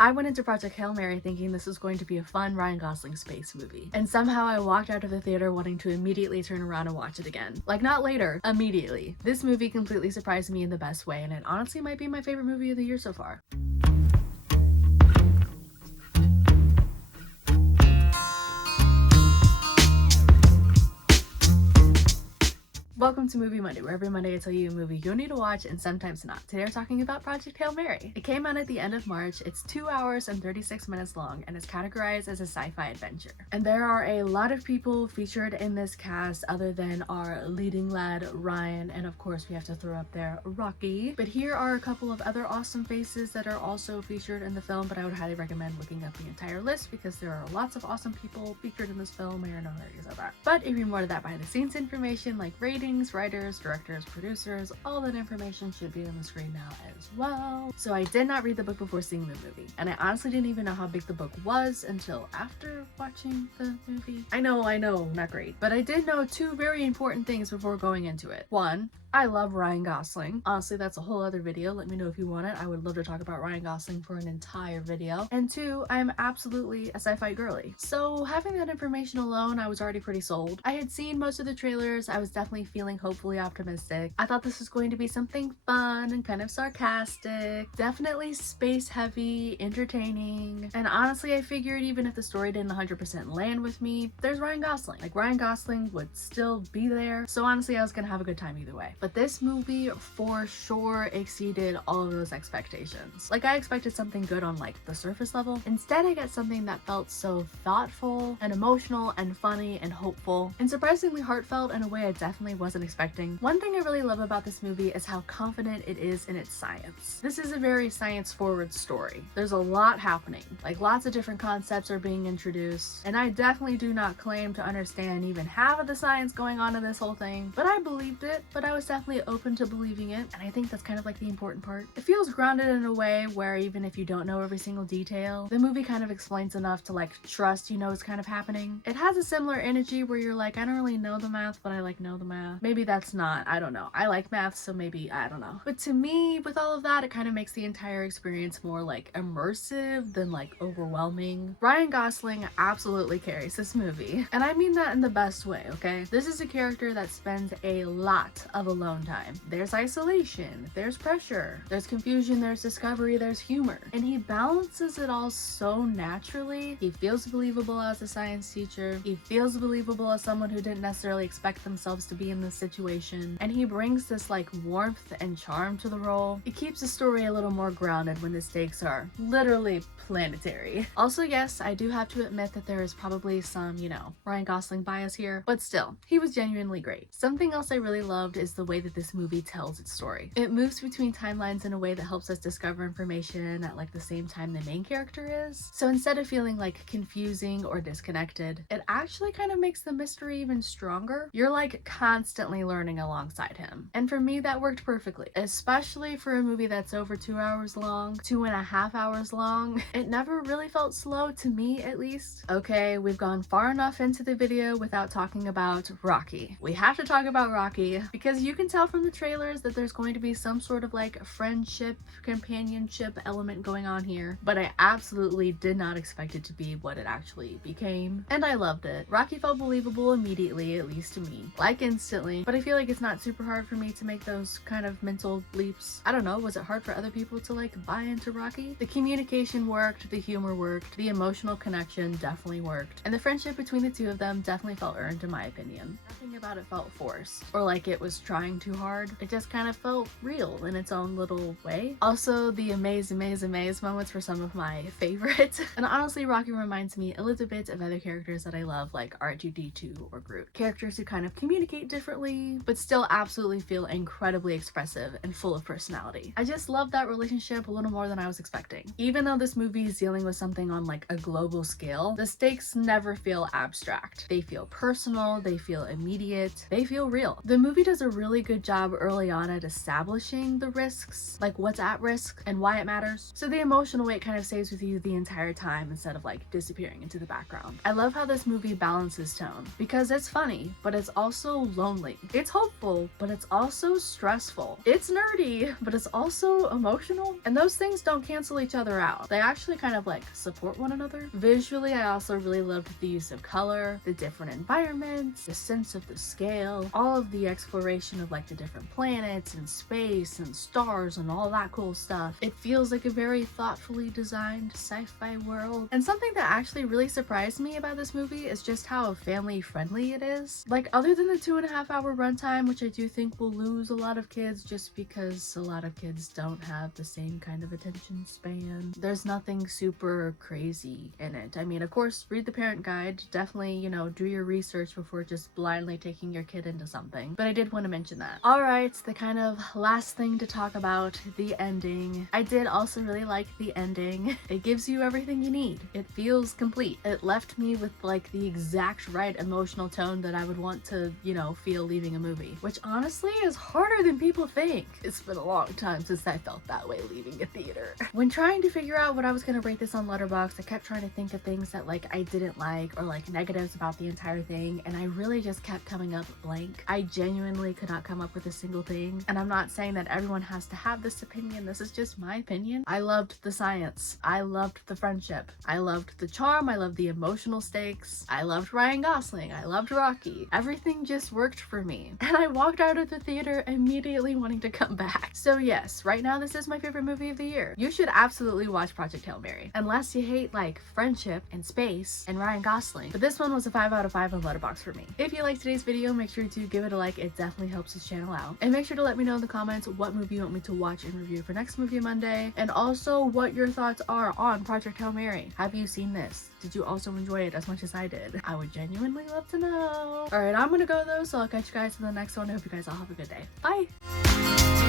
I went into Project Hail Mary thinking this was going to be a fun Ryan Gosling space movie, and somehow I walked out of the theater wanting to immediately turn around and watch it again. Like, not later, immediately. This movie completely surprised me in the best way, and it honestly might be my favorite movie of the year so far. Welcome to Movie Monday, where every Monday I tell you a movie you'll need to watch and sometimes not. Today we're talking about Project Hail Mary. It came out at the end of March, it's 2 hours and 36 minutes long, and is categorized as a sci-fi adventure. And there are a lot of people featured in this cast other than our leading lad, Ryan, and of course we have to throw up there Rocky. But here are a couple of other awesome faces that are also featured in the film, but I would highly recommend looking up the entire list because there are lots of awesome people featured in this film. I know how to say that. But if you're more to that behind the scenes information like ratings, writers, directors, producers, all that information should be on the screen now as well. So I did not read the book before seeing the movie, and I honestly didn't even know how big the book was until after watching the movie. I know, not great. But I did know two very important things before going into it. One, I love Ryan Gosling. Honestly, that's a whole other video. Let me know if you want it. I would love to talk about Ryan Gosling for an entire video. And two, I'm absolutely a sci-fi girly. So having that information alone, I was already pretty sold. I had seen most of the trailers. I was definitely feeling hopefully optimistic. I thought this was going to be something fun and kind of sarcastic, definitely space heavy, entertaining. And honestly, I figured even if the story didn't 100% land with me, there's Ryan Gosling. Like, Ryan Gosling would still be there. So honestly, I was gonna have a good time either way. But this movie for sure exceeded all of those expectations. Like, I expected something good on like the surface level. Instead, I got something that felt so thoughtful and emotional and funny and hopeful and surprisingly heartfelt in a way I definitely wasn't expecting. One thing I really love about this movie is how confident it is in its science. This is a very science-forward story. There's a lot happening. Like, lots of different concepts are being introduced, and I definitely do not claim to understand even half of the science going on in this whole thing, but I believed it, but I was definitely open to believing it, and I think that's kind of like the important part. It feels grounded in a way where even if you don't know every single detail, the movie kind of explains enough to like trust you know it's kind of happening. It has a similar energy where you're like, I don't really know the math, but I like know the math. Maybe that's not, I don't know. I like math, so maybe, I don't know. But to me, with all of that, it kind of makes the entire experience more like immersive than like overwhelming. Ryan Gosling absolutely carries this movie, and I mean that in the best way, okay? This is a character that spends a lot of alone time. There's isolation, there's pressure, there's confusion, there's discovery, there's humor, and he balances it all so naturally. He feels believable as a science teacher, he feels believable as someone who didn't necessarily expect themselves to be in this situation, and he brings this like warmth and charm to the role. It keeps the story a little more grounded when the stakes are literally planetary. Also, yes, I do have to admit that there is probably some, you know, Ryan Gosling bias here, but still, he was genuinely great. Something else I really loved is the way that this movie tells its story. It moves between timelines in a way that helps us discover information at like the same time the main character is. So instead of feeling like confusing or disconnected, it actually kind of makes the mystery even stronger. You're like constantly learning alongside him. And for me, that worked perfectly, especially for a movie that's over 2 hours long, 2.5 hours long. It never really felt slow, to me at least. Okay, we've gone far enough into the video without talking about Rocky. We have to talk about Rocky because you can tell from the trailers that there's going to be some sort of like friendship, companionship element going on here, but I absolutely did not expect it to be what it actually became, and I loved it. Rocky felt believable immediately, at least to me, like instantly, but I feel like it's not super hard for me to make those kind of mental leaps. I don't know, was it hard for other people to like buy into Rocky? The communication worked, the humor worked, the emotional connection definitely worked, and the friendship between the two of them definitely felt earned in my opinion. Nothing about it felt forced or like it was trying too hard. It just kind of felt real in its own little way. Also, the amaze moments were some of my favorites. And honestly, Rocky reminds me a little bit of other characters that I love, like R2-D2 or Groot. Characters who kind of communicate differently, but still absolutely feel incredibly expressive and full of personality. I just love that relationship a little more than I was expecting. Even though this movie is dealing with something on like a global scale, the stakes never feel abstract. They feel personal, they feel immediate, they feel real. The movie does a really good job early on at establishing the risks, like what's at risk and why it matters. So the emotional weight kind of stays with you the entire time instead of like disappearing into the background. I love how this movie balances tone because it's funny, but it's also lonely. It's hopeful, but it's also stressful. It's nerdy, but it's also emotional. And those things don't cancel each other out. They actually actually kind of like support one another. Visually, I also really loved the use of color, the different environments, the sense of the scale, all of the exploration of like the different planets and space and stars and all that cool stuff. It feels like a very thoughtfully designed sci-fi world. And something that actually really surprised me about this movie is just how family friendly it is. Like, other than the 2.5-hour runtime, which I do think will lose a lot of kids just because a lot of kids don't have the same kind of attention span, there's nothing super crazy in it. I mean, of course, read the parent guide. Definitely, you know, do your research before just blindly taking your kid into something. But I did want to mention that. Alright, the kind of last thing to talk about, the ending. I did also really like the ending. It gives you everything you need. It feels complete. It left me with like the exact right emotional tone that I would want to, you know, feel leaving a movie, which honestly is harder than people think. It's been a long time since I felt that way leaving a theater. When trying to figure out what I was gonna rate this on Letterboxd, I kept trying to think of things that like I didn't like or like negatives about the entire thing, and I really just kept coming up blank. I genuinely could not come up with a single thing, and I'm not saying that everyone has to have this opinion. This is just my opinion. I loved the science. I loved the friendship. I loved the charm. I loved the emotional stakes. I loved Ryan Gosling. I loved Rocky. Everything just worked for me, and I walked out of the theater immediately wanting to come back. So yes, right now this is my favorite movie of the year. You should absolutely watch Project Hail Mary, unless you hate like friendship and space and Ryan Gosling. But this one was a 5 out of 5 on Letterboxd for me. If you liked today's video, make sure to give it a like. It definitely helps this channel out. And make sure to let me know in the comments what movie you want me to watch and review for next Movie Monday, and also what your thoughts are on Project Hail Mary. Have you seen this? Did you also enjoy it as much as I did? I would genuinely love to know. Alright, I'm gonna go though, so I'll catch you guys in the next one. I hope you guys all have a good day. Bye!